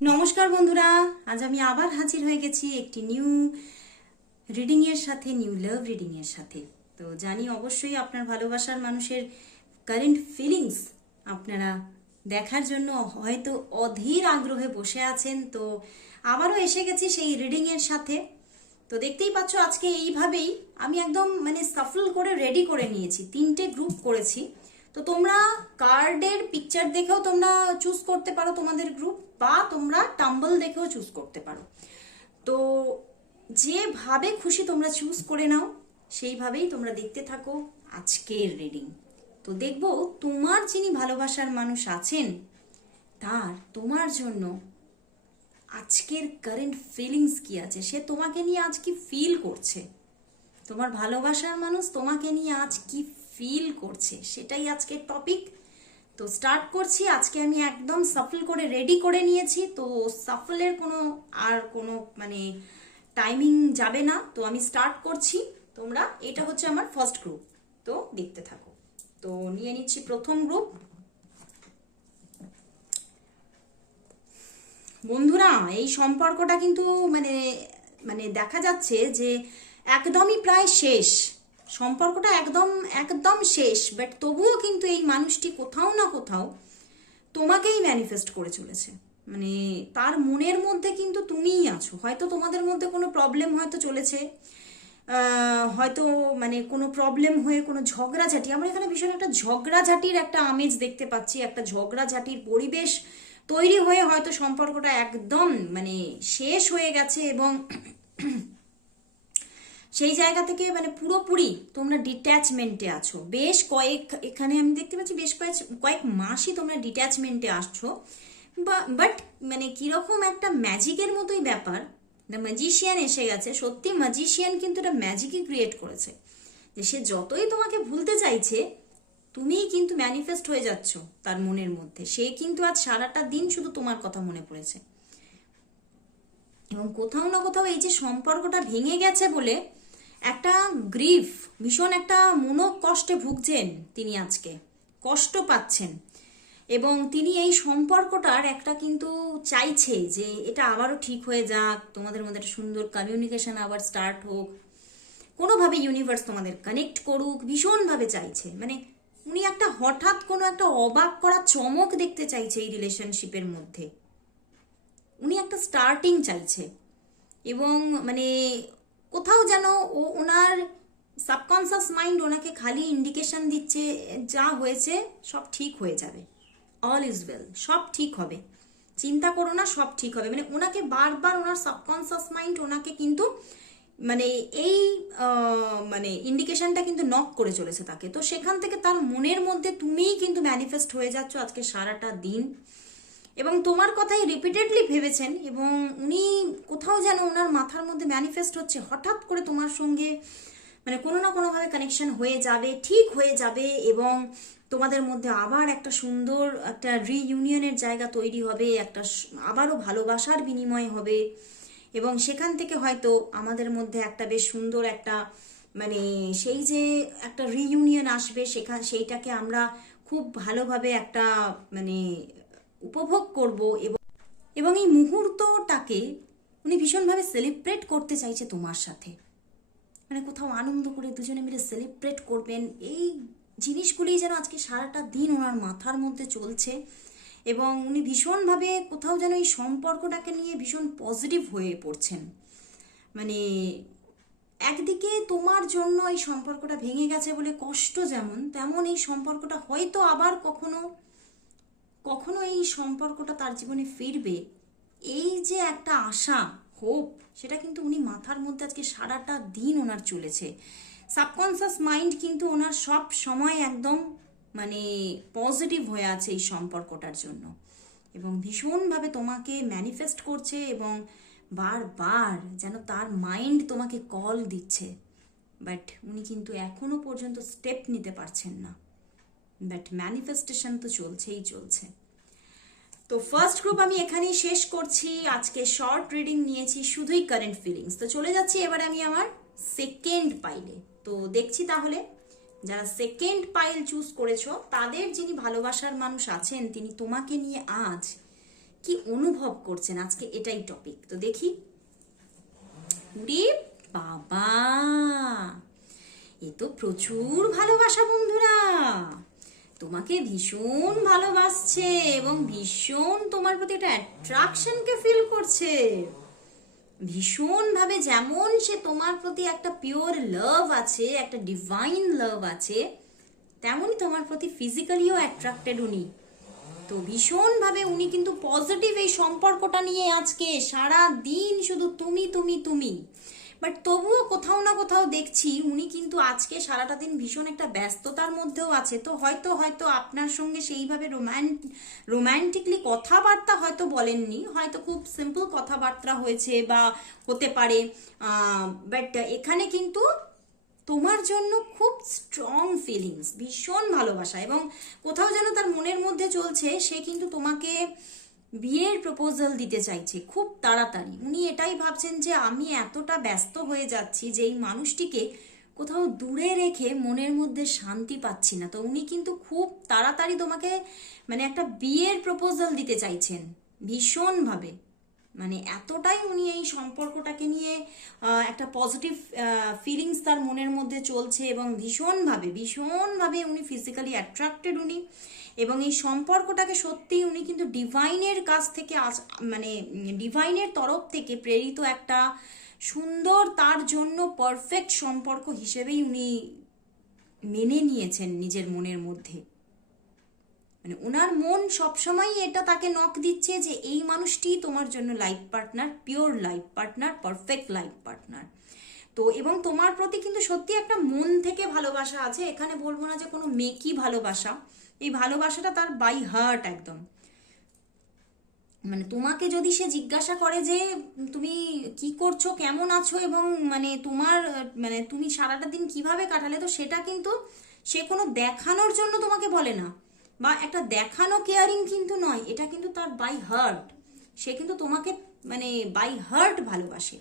নমস্কার বন্ধুরা, আজ আমি আবার হাজির হয়ে গেছি একটি নিউ রিডিং এর সাথে নিউ লাভ রিডিং এর সাথে। তো জানি অবশ্যই আপনার ভালোবাসার মানুষের কারেন্ট ফিলিংস আপনারা দেখার জন্য হয়তো অধীর আগ্রহে বসে আছেন। তো আবারও এসে গেছি সেই রিডিং এর সাথে। তো দেখতেই পাচ্ছ আজকে এইভাবেই আমি একদম মানে সাফল করে রেডি করে নিয়েছি, তিনটে গ্রুপ করেছি। তো তোমরা কার্ডের পিকচার দেখেও তোমরা চুজ করতে পারো তোমাদের গ্রুপ বা তোমরা টাম্বল দেখেও চুজ করতে পারো। তো যেভাবে খুশি তোমরা চুজ করে নাও, সেইভাবেই তোমরা দেখতে থাকো আজকের রিডিং তো দেখব তোমার যিনি ভালোবাসার মানুষ আছেন, তার, তোমার জন্য আজকের কারেন্ট ফিলিংস কি আছে? সে তোমাকে নিয়ে আজ কি ফিল করছে? তোমার ভালোবাসার মানুষ তোমাকে নিয়ে আজ কি ফিল করছে, সেটাই আজকের টপিক তো স্টার্ট করছি, আজকে আমি একদম সাফল করে রেডি করে নিয়েছি, তো সাফলের কোনো আর কোনো মানে টাইমিং যাবে না। তো আমি স্টার্ট করছি, তোমরা এটা হচ্ছে আমার ফার্স্ট গ্রুপ তো দেখতে থাকো। তো নিয়ে নিচ্ছি প্রথম গ্রুপ বন্ধুরা, এই সম্পর্কটা কিন্তু মানে মানে দেখা যাচ্ছে যে একদমই প্রায় শেষ। সম্পর্কটা একদম একদম শেষ বাট তবুও কিন্তু এই মানুষটি কোথাও না কোথাও তোমাকেই ম্যানিফেস্ট করে চলেছে। মানে তার মনের মধ্যে কিন্তু তুমিই আছো। হয়তো তোমাদের মধ্যে কোনো প্রবলেম হয়তো চলেছে হয়তো মানে কোনো প্রবলেম হয়ে কোনো ঝগড়াঝাটি। আমরা এখানে ভীষণ একটা ঝগড়াঝাটির একটা আমেজ দেখতে পাচ্ছি, একটা ঝগড়াঝাটির পরিবেশ তৈরি হয়ে হয়তো সম্পর্কটা একদম মানে শেষ হয়ে গেছে এবং সেই জায়গা থেকে মানে পুরোপুরি তোমরা ডিট্যাচমেন্টে আছো। বেশ কয়েক, এখানে আমি দেখতে পাচ্ছি বেশ কয়েক কয়েক মাসই তোমরা ডিট্যাচমেন্টে আসছো। বাট মানে কীরকম একটা ম্যাজিকের মতোই ব্যাপার দ্য ম্যাজিশিয়ান এসে গেছে। সত্যি ম্যাজিশিয়ান কিন্তু এটা ম্যাজিকই ক্রিয়েট করেছে। যে সে যতই তোমাকে ভুলতে চাইছে, তুমিই কিন্তু ম্যানিফেস্ট হয়ে যাচ্ছ তার মনের মধ্যে। সে কিন্তু আজ সারাটা দিন শুধু তোমার কথা মনে পড়েছে। এবং কোথাও না কোথাও এই যে সম্পর্কটা ভেঙে গেছে বলে একটা গ্রিফ, ভীষণ একটা মনো কষ্টে ভুগছেন তিনি আজকে। কষ্ট পাচ্ছেন। এবং তিনি এই সম্পর্কটার একটা কিন্তু চাইছে যে এটা আবারও ঠিক হয়ে যাক, তোমাদের মধ্যে একটা সুন্দর কমিউনিকেশন আবার স্টার্ট হোক। কোনোভাবে ইউনিভার্স তোমাদের কানেক্ট করুক, ভীষণভাবে চাইছে। মানে উনি একটা হঠাৎ কোনো একটা অবাক করা চমক দেখতে চাইছে এই রিলেশনশিপের মধ্যে। উনি একটা স্টার্টিং চাইছে। এবং মানে কোথাও যেন ও, ওনার সাবকনসাস মাইন্ড ওনাকে খালি ইন্ডিকেশন দিচ্ছে, যা হয়েছে সব ঠিক হয়ে যাবে। অল ইজ ওয়েল সব ঠিক হবে। চিন্তা করো না, সব ঠিক হবে। মানে ওনাকে বারবার ওনার সাবকনসাস মাইন্ড ওনাকে কিন্তু মানে এই মানে ইন্ডিকেশনটা কিন্তু নক করে চলেছে তাকে। তো সেখান থেকে তার মনের মধ্যে তুমিই কিন্তু ম্যানিফেস্ট হয়ে যাচ্ছ আজকে সারাটা দিন। এবং তোমার কথাই রিপিটেডলি ভেবেছেন এবং উনি কোথাও যেন ওনার মাথার মধ্যে ম্যানিফেস্ট হচ্ছে, হঠাৎ করে তোমার সঙ্গে মানে কোনো না কোনোভাবে কানেকশন হয়ে যাবে, ঠিক হয়ে যাবে এবং তোমাদের মধ্যে আবার একটা সুন্দর একটা রিইউনিয়নের জায়গা তৈরি হবে, একটা আবারও ভালোবাসার বিনিময় হবে এবং সেখান থেকে হয়তো আমাদের মধ্যে একটা বেশ সুন্দর একটা মানে সেই যে একটা রিইউনিয়ন আসবে সেখান সেইটাকে আমরা খুব ভালোভাবে একটা মানে উপভোগ করব এবং এবং এই মুহূর্তটাকে উনি ভীষণভাবে সেলিব্রেট করতে চাইছে তোমার সাথে। মানে কোথাও আনন্দ করে দুজনে মিলে সেলিব্রেট করবেন, এই জিনিসগুলি যেন আজকে সারাটা দিন ওনার মাথার মধ্যে চলছে এবং উনি ভীষণভাবে কোথাও যেন এই সম্পর্কটাকে নিয়ে ভীষণ পজিটিভ হয়ে পড়ছেন। মানে একদিকে তোমার জন্য এই সম্পর্কটা ভেঙে গেছে বলে কষ্ট যেমন, তেমন এই সম্পর্কটা হয়তো আবার কখনো কখনো এই সম্পর্কটা তার জীবনে ফিরবে? এই যে একটা আশা হোপ সেটা কিন্তু উনি মাথার মধ্যে আজকে সারাটা দিন ওনার চলেছে। সাবকনসিয়াস মাইন্ড কিন্তু ওনার সব সময় একদম মানে পজিটিভ হয়ে আছে এই সম্পর্কটার জন্য। এবং ভীষণভাবে তোমাকে ম্যানিফেস্ট করছে এবং বারবার যেন তার মাইন্ড তোমাকে কল দিচ্ছে। বাট উনি কিন্তু এখনও পর্যন্ত স্টেপ নিতে পারছেন না। বাট ম্যানিফেস্টেশন তো চলছেই চলছে। তো ফার্স্ট গ্রুপ আমি এখানেই শেষ করছি। আজকে শর্ট রিডিং নিয়েছি, শুধুই কারেন্ট ফিলিংস তো চলে যাচ্ছি এবার আমি আমার সেকেন্ড পাইলে তো দেখছি তাহলে, যারা সেকেন্ড পাইল চুজ করেছ, তাদের যিনি ভালোবাসার মানুষ আছেন, তিনি তোমাকে নিয়ে আজ কি অনুভব করছেন? আজকে এটাই টপিক তো দেখি। বাবা! এ তো প্রচুর ভালোবাসা বন্ধুরা! তোমাকে ভীষণ ভালোবাসছে এবং ভীষণ তোমার প্রতি একটা অ্যাট্রাকশনকে ফিল করছে। ভীষণভাবে যেমন সে তোমার প্রতি একটা পিওর লাভ আছে, একটা ডিভাইন লাভ আছে, তেমনই তোমার প্রতি ফিজিক্যালিও অ্যাট্রাক্টেড উনি। তো ভীষণভাবে উনি কিন্তু পজিটিভ এই সম্পর্কটা নিয়ে আজকে সারা দিন শুধু তুমি তুমি তুমি। বাট তবুও কোথাও না কোথাও দেখছি উনি কিন্তু আজকে সারাটা দিন ভীষণ একটা ব্যস্ততার মধ্যেও আছে। তো হয়তো হয়তো আপনার সঙ্গে সেইভাবে রোম্যান, রোম্যান্টিকলি কথাবার্তা হয়তো বলেননি। হয়তো খুব সিম্পল কথাবার্তা হয়েছে বা হতে পারে বাট এখানে কিন্তু তোমার জন্য খুব স্ট্রং ফিলিংস ভীষণ ভালোবাসা এবং কোথাও যেন তার মনের মধ্যে চলছে, সে কিন্তু তোমাকে বিয়ের প্রপোজাল দিতে চাইছে, খুব তাড়াতাড়ি। উনি এটাই ভাবছেন যে আমি এতটা ব্যস্ত হয়ে যাচ্ছি যে এই মানুষটিকে কোথাও দূরে রেখে মনের মধ্যে শান্তি পাচ্ছি না। তো উনি কিন্তু খুব তাড়াতাড়ি তোমাকে মানে একটা বিয়ের প্রপোজাল দিতে চাইছেন, ভীষণভাবে। মানে এতটাই উনি এই সম্পর্কটাকে নিয়ে একটা পজিটিভ ফিলিংস তার মনের মধ্যে চলছে এবং ভীষণভাবে ভীষণভাবে উনি ফিজিক্যালি অ্যাট্রাক্টেড উনি এবং এই সম্পর্কটাকে সত্যিই উনি কিন্তু ডিভাইনের কাছ থেকে মানে ডিভাইনের তরফ থেকে প্রেরিত একটা সুন্দর তার জন্য পারফেক্ট সম্পর্ক হিসেবেই উনি মেনে নিয়েছেন নিজের মনের মধ্যে। মানে ওনার মন সবসময় এটা তাকে নক দিচ্ছে যে এই মানুষটি তোমার জন্য life partner pure life partner perfect life partner তো এবং তোমার প্রতি কিন্তু সত্যি একটা মন থেকে ভালোবাসা আছে। এখানে বলব না যে কোনো মেকি ভালোবাসা। এই ভালোবাসাটা তার বাই হার্ট একদম। মানে তোমাকে যদি সে জিজ্ঞাসা করে যে, তুমি কি করছ? কেমন আছো? এবং মানে তোমার মানে তুমি সারাটা দিন কীভাবে কাটালে, তো সেটা কিন্তু সে কোনো দেখানোর জন্য তোমাকে বলে না। বা একটা দেখানো কেয়ারিং কিন্তু নয়, এটা কিন্তু তার বাই হার্ট সে কিন্তু তোমাকে মানে বাই হার্ট ভালোবাসে।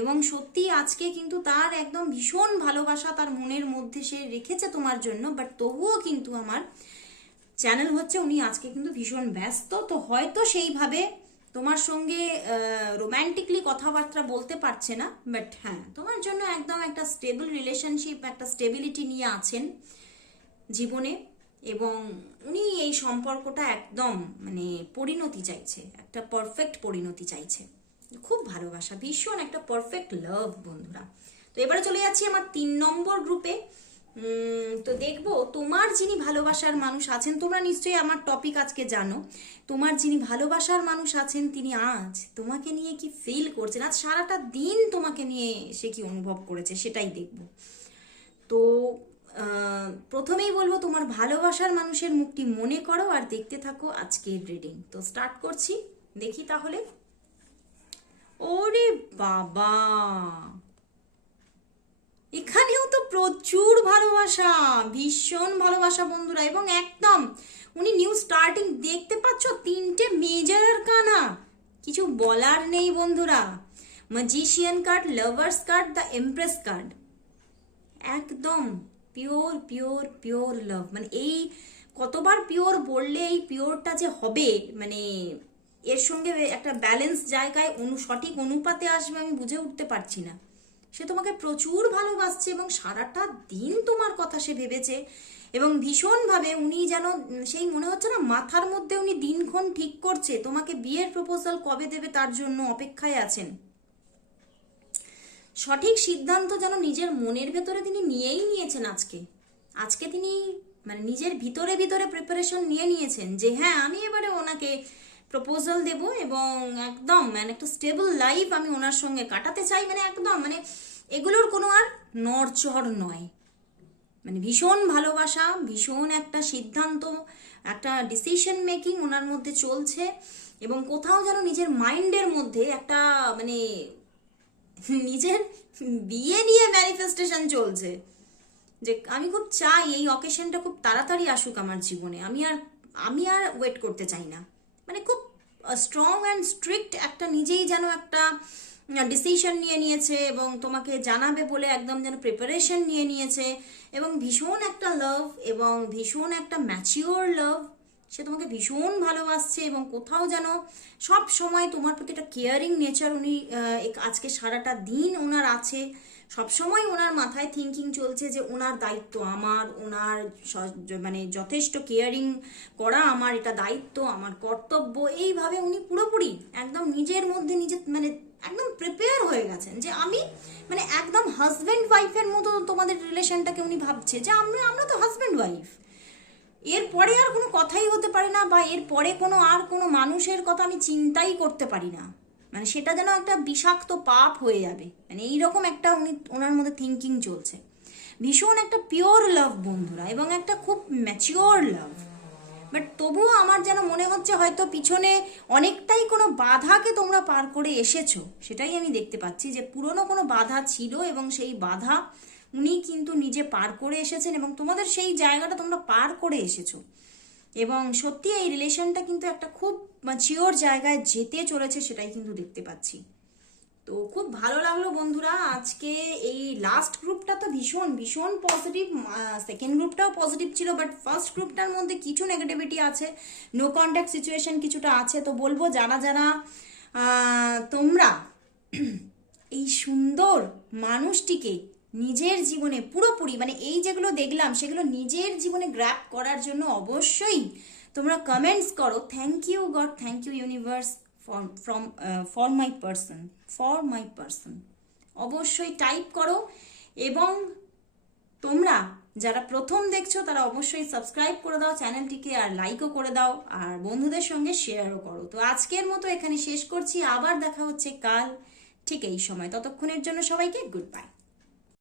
এবং সত্যি আজকে কিন্তু তার একদম ভীষণ ভালোবাসা তার মনের মধ্যে সে রেখেছে তোমার জন্য বাট তবুও কিন্তু আমার চ্যানেল হচ্ছে উনি আজকে কিন্তু ভীষণ ব্যস্ত। তো হয়তো সেইভাবে তোমার সঙ্গে রোম্যান্টিকলি কথাবার্তা বলতে পারছে না বাট হ্যাঁ তোমার জন্য একদম একটা স্টেবল রিলেশনশিপ একটা স্টেবিলিটি নিয়ে আছেন জীবনে। এবং উনি এই সম্পর্কটা একদম মানে পরিণতি চাইছে, একটা পারফেক্ট পরিণতি চাইছে। খুব ভালোবাসা, ভীষণ একটা পারফেক্ট লাভ বন্ধুরা। তো এবারে চলে যাচ্ছি আমার তিন নম্বর গ্রুপে তো দেখব তোমার যিনি ভালোবাসার মানুষ আছেন, তোমরা নিশ্চয়ই আমার টপিক আজকে জানো। তোমার যিনি ভালোবাসার মানুষ আছেন, তিনি আজ তোমাকে নিয়ে কি ফিল করছেন? আজ সারাটা দিন তোমাকে নিয়ে সে কি অনুভব করেছে, সেটাই দেখব। তো প্রথমেই বলব তোমার ভালোবাসার মানুষের মুখটি মনে করো আর দেখতে থাকো আজকের রিডিং তো স্টার্ট করছি, দেখি তাহলে। ওরে বাবা! এখানেও তো প্রচুর ভালোবাসা, ভীষণ ভালোবাসা বন্ধুরা, এবং একদম, উনি নিউ স্টার্টিং দেখতে পাচ্ছ, তিনটে মেজর আর কানা। কিছু বলার নেই বন্ধুরা। Magician card lovers card the empress card একদম। পিওর পিওর পিওর লাভ মানে এই কতবার পিওর বললে এই পিওরটা যে হবে মানে এর সঙ্গে একটা ব্যালেন্স জায়গায় অনু, সঠিক অনুপাতে আসবে আমি বুঝে উঠতে পারছি না। সে তোমাকে প্রচুর ভালোবাসছে এবং সারাটা দিন তোমার কথা সে ভেবেছে এবং ভীষণভাবে উনি যেন, সেই মনে হচ্ছে না মাথার মধ্যে উনি দিনক্ষণ ঠিক করছে। তোমাকে বিয়ের প্রপোজাল কবে দেবে তার জন্য অপেক্ষায় আছেন? সঠিক সিদ্ধান্ত যেন নিজের মনের ভেতরে তিনি নিয়েই নিয়েছেন আজকে। আজকে তিনি মানে নিজের ভিতরে ভিতরে প্রিপারেশন নিয়ে নিয়েছেন যে হ্যাঁ আমি এবারে ওনাকে প্রপোজাল দেব এবং একদম মানে একটা স্টেবল লাইফ আমি ওনার সঙ্গে কাটাতে চাই। মানে একদম মানে এগুলোর কোনো আর নড়চড় নয়। মানে ভীষণ ভালোবাসা, ভীষণ একটা সিদ্ধান্ত, একটা ডিসিশন মেকিং ওনার মধ্যে চলছে এবং কোথাও যেন নিজের মাইন্ডের মধ্যে একটা মানে নিজের বিয়ে নিয়ে ম্যানিফেস্টেশন চলছে। যে আমি খুব চাই এই অকেশনটা খুব তাড়াতাড়ি আসুক আমার জীবনে। আমি আর আমি আর ওয়েট করতে চাই না। মানে খুব স্ট্রং অ্যান্ড স্ট্রিক্ট একটা নিজেই যেন একটা ডিসিশন নিয়ে নিয়েছে এবং তোমাকে জানাবে বলে একদম যেন প্রিপারেশন নিয়ে নিয়েছে এবং ভীষণ একটা লাভ এবং ভীষণ একটা ম্যাচিওর লাভ সে তোমাকে ভীষণ ভালোবাসছে এবং কোথাও যেন সব সময় তোমার প্রতি একটা কেয়ারিং নেচার উনি আজকে সারাটা দিন ওনার আছে। সব সময় ওনার মাথায় থিঙ্কিং চলছে যে ওনার দায়িত্ব আমার, ওনার মানে যথেষ্ট কেয়ারিং করা আমার, এটা দায়িত্ব, আমার কর্তব্য। এইভাবে উনি পুরোপুরি একদম নিজের মধ্যে নিজে মানে একদম প্রিপেয়ার হয়ে গেছেন যে আমি মানে একদম হাজব্যান্ড ওয়াইফের মতো তোমাদের রিলেশনটাকে উনি ভাবছে যে আমরা আমরা তো হাজব্যান্ড ওয়াইফ এরপরে আর কোনো কথাই হতে পারে না বা এরপরে কোনো আর কোনো মানুষের কথা আমি চিন্তাই করতে পারি না। মানে সেটা যেন একটা বিষাক্ত পাপ হয়ে যাবে। মানে এইরকম একটা উনি, ওনার মধ্যে থিঙ্কিং চলছে। ভীষণ একটা পিওর লাভ বন্ধুরা এবং একটা খুব ম্যাচিওর লাভ বাট তবুও আমার যেন মনে হচ্ছে হয়তো পিছনে অনেকটাই কোনো বাধাকে তোমরা পার করে এসেছ। সেটাই আমি দেখতে পাচ্ছি যে পুরনো কোনো বাধা ছিল এবং সেই বাধা উনি কিন্তু নিজে পার করে এসেছেন এবং তোমাদের সেই জায়গাটা তোমরা পার করে এসেছ। এবং সত্যি এই রিলেশনটা কিন্তু একটা খুব ম্যাচিওর জায়গায় যেতে চলেছে সেটাই কিন্তু দেখতে পাচ্ছি। তো খুব ভালো লাগল বন্ধুরা, আজকে এই লাস্ট গ্রুপটা তো ভীষণ ভীষণ পজিটিভ সেকেন্ড গ্রুপটাও পজিটিভ ছিল বাট ফার্স্ট গ্রুপটার মধ্যে কিছু নেগেটিভিটি আছে নো কন্ট্যাক্ট সিচুয়েশন কিছুটা আছে। তো বলব যারা যারা তোমরা এই সুন্দর মানুষটিকে নিজের জীবনে পুরোপুরি মানে এই যেগুলো দেখলাম, সেগুলো নিজের জীবনে গ্র্যাপ করার জন্য অবশ্যই তোমরা কমেন্টস করো। Thank you god thank you universe for from for my person for my person অবশ্যই টাইপ করো এবং তোমরা যারা প্রথম দেখছ, তারা অবশ্যই সাবস্ক্রাইব করে দাও চ্যানেলটিকে আর লাইকও করে দাও আর বন্ধুদের সঙ্গে শেয়ারও করো। তো আজকের মতো এখানে শেষ করছি। আবার দেখা হচ্ছে কাল ঠিক এই সময়। ততক্ষণের জন্য সবাইকে গুড বাই